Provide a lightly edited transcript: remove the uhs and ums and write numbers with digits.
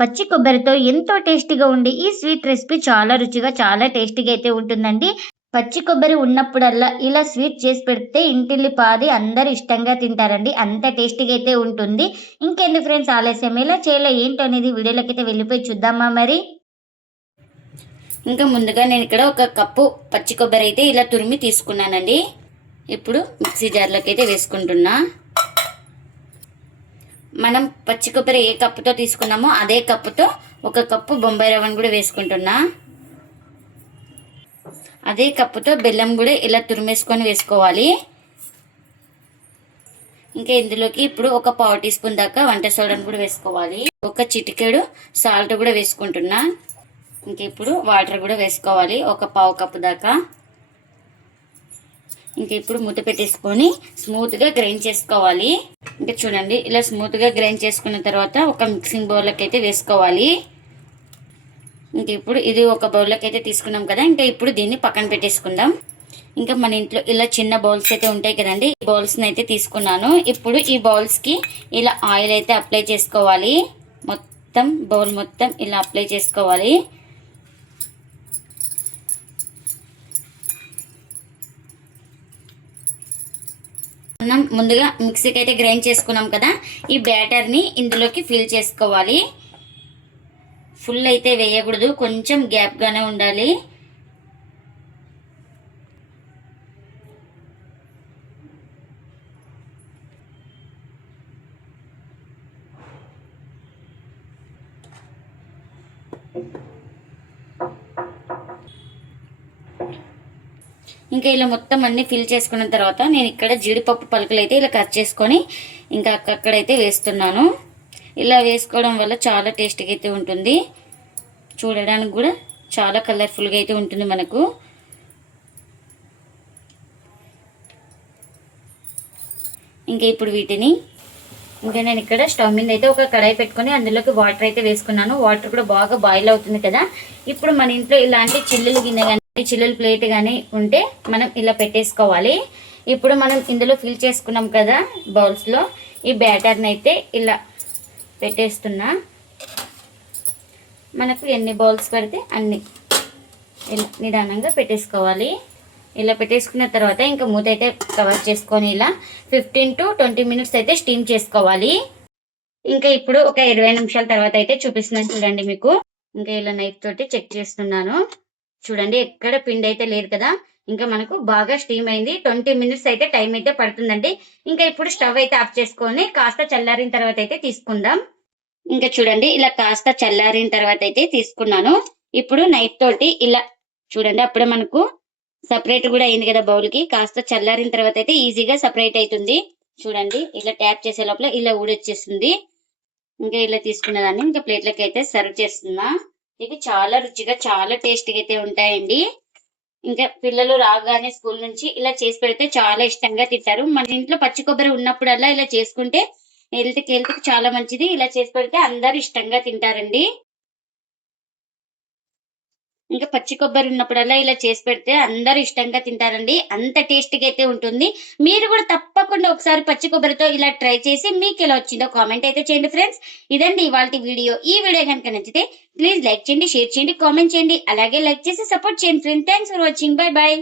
పచ్చి కొబ్బరితో ఎంతో టేస్టీగా ఉండే ఈ స్వీట్ రెసిపీ చాలా రుచిగా చాలా టేస్టీగా అయితే ఉంటుందండి. పచ్చి కొబ్బరి ఉన్నప్పుడల్లా ఇలా స్వీట్ చేసి పెడితే ఇంటిల్లిపాది అందరూ ఇష్టంగా తింటారండి. అంత టేస్టీగా అయితే ఉంటుంది. ఇంకెందుకు ఫ్రెండ్స్ ఆలస్యం, ఎలా చేయాలో ఏంటో అనేది వీడియోలోకైతే వెళ్ళిపోయి చూద్దామా మరి. ఇంకా ముందుగా నేను ఇక్కడ ఒక కప్పు పచ్చి కొబ్బరి అయితే ఇలా తురిమి తీసుకున్నానండి. ఇప్పుడు మిక్సీ జార్లోకి అయితే వేసుకుంటున్నా. మనం పచ్చి కొబ్బరి ఏ కప్పుతో తీసుకున్నామో అదే కప్పుతో ఒక కప్పు బొంబాయి రవ్వను కూడా వేసుకుంటున్నా. అదే కప్పుతో బెల్లం కూడా ఇలా తురిమేసుకొని వేసుకోవాలి. ఇంకా ఇందులోకి ఇప్పుడు ఒక పావు టీ స్పూన్ దాకా వంట సోడాను కూడా వేసుకోవాలి. ఒక చిటికెడు సాల్ట్ కూడా వేసుకుంటున్నా. ఇంక ఇప్పుడు వాటర్ కూడా వేసుకోవాలి, ఒక పావు కప్పు దాకా. ఇంక ఇప్పుడు మూత పెట్టేసుకొని స్మూత్గా గ్రైండ్ చేసుకోవాలి. ఇంకా చూడండి, ఇలా స్మూత్గా గ్రైండ్ చేసుకున్న తర్వాత ఒక మిక్సింగ్ బౌల్లోకి అయితే వేసుకోవాలి. ఇంక ఇప్పుడు ఇది ఒక బౌల్లోకి అయితే తీసుకున్నాం కదా, ఇంకా ఇప్పుడు దీన్ని పక్కన పెట్టేసుకుందాం. ఇంకా మన ఇంట్లో ఇలా చిన్న బౌల్స్ అయితే ఉంటాయి కదండి, ఈ బౌల్స్ని అయితే తీసుకున్నాను. ఇప్పుడు ఈ బౌల్స్కి ఇలా ఆయిల్ అయితే అప్లై చేసుకోవాలి. మొత్తం బౌల్ మొత్తం ఇలా అప్లై చేసుకోవాలి. మనం ముందుగా మిక్సీకి అయితే గ్రైండ్ చేసుకున్నాం కదా, ఈ బ్యాటర్ని ఇందులోకి ఫిల్ చేసుకోవాలి. ఫుల్ అయితే వేయకూడదు, కొంచెం గ్యాప్గానే ఉండాలి. ఇంకా ఇలా మొత్తం అన్ని ఫిల్ చేసుకున్న తర్వాత నేను ఇక్కడ జీడిపప్పు పలుకులు అయితే ఇలా కట్ చేసుకొని ఇంకా అక్కడైతే వేస్తున్నాను. ఇలా వేసుకోవడం వల్ల చాలా టేస్టీగా అయితే ఉంటుంది, చూడడానికి కూడా చాలా కలర్ఫుల్గా అయితే ఉంటుంది మనకు. ఇంకా ఇప్పుడు వీటిని ఇంకా నేను ఇక్కడ స్టవ్ మీద అయితే ఒక కడాయి పెట్టుకొని అందులోకి వాటర్ అయితే వేసుకున్నాను. వాటర్ కూడా బాగా బాయిల్ అవుతుంది కదా. ఇప్పుడు మన ఇంట్లో ఇలాంటి చిల్లులు గిన్నె కానీ చిల్లుల ప్లేట్ కానీ ఉంటే మనం ఇలా పెట్టేసుకోవాలి. ఇప్పుడు మనం ఇందులో ఫిల్ చేసుకున్నాం కదా బౌల్స్లో, ఈ బ్యాటర్ని అయితే ఇలా పెట్టేస్తున్నా. మనకు ఎన్ని బౌల్స్ పడితే అన్ని ఇలా నిదానంగా పెట్టేసుకోవాలి. ఇలా పెట్టేసుకున్న తర్వాత ఇంకా మూత అయితే కవర్ చేసుకొని ఇలా 15 to 20 minutes అయితే స్టీమ్ చేసుకోవాలి. ఇంకా ఇప్పుడు ఒక 20 నిమిషాల తర్వాత అయితే చూపిస్తున్నాను చూడండి మీకు. ఇంకా ఇలా నైఫ్ తోటి చెక్ చేస్తున్నాను. చూడండి, ఎక్కడ పిండి అయితే లేదు కదా. ఇంకా మనకు బాగా స్టీమ్ అయింది. 20 minutes అయితే టైం అయితే పడుతుందండి. ఇంకా ఇప్పుడు స్టవ్ అయితే ఆఫ్ చేసుకొని కాస్త చల్లారిన తర్వాత అయితే తీసుకుందాం. ఇంకా చూడండి, ఇలా కాస్త చల్లారిన తర్వాత అయితే తీసుకున్నాను. ఇప్పుడు నైఫ్ తోటి ఇలా చూడండి, అప్పుడే మనకు సపరేట్ కూడా అయింది కదా బౌల్కి. కాస్త చల్లారిన తర్వాత అయితే ఈజీగా సపరేట్ అవుతుంది. చూడండి, ఇలా ట్యాప్ చేసే లోపల ఇలా ఊడొచ్చేస్తుంది. ఇంకా ఇలా తీసుకున్న దాన్ని ఇంకా ప్లేట్లకి అయితే సర్వ్ చేస్తున్నా. ఇవి చాలా రుచిగా చాలా టేస్టీగా అయితే ఉంటాయండి. ఇంకా పిల్లలు రాగానే స్కూల్ నుంచి ఇలా చేసి పెడితే చాలా ఇష్టంగా తింటారు. మన ఇంట్లో పచ్చి కొబ్బరి ఉన్నప్పుడల్లా ఇలా చేసుకుంటే హెల్త్కి చాలా మంచిది. ఇలా చేసి పెడితే అందరూ ఇష్టంగా తింటారండి. ఇంకా పచ్చి కొబ్బరి ఉన్నప్పుడల్లా ఇలా చేసి పెడితే అందరూ ఇష్టంగా తింటారండి. అంత టేస్టీగా అయితే ఉంటుంది. మీరు కూడా తప్పకుండా ఒకసారి పచ్చి కొబ్బరితో ఇలా ట్రై చేసి మీకు ఎలా వచ్చిందో కామెంట్ అయితే చేయండి ఫ్రెండ్స్. ఇదండి ఇవాల్టి వీడియో. ఈ వీడియో కనుక నచ్చితే ప్లీజ్ లైక్ చేయండి, షేర్ చేయండి, కామెంట్ చేయండి. అలాగే లైక్ చేసి సపోర్ట్ చేయండి friends. Thanks for watching. By by.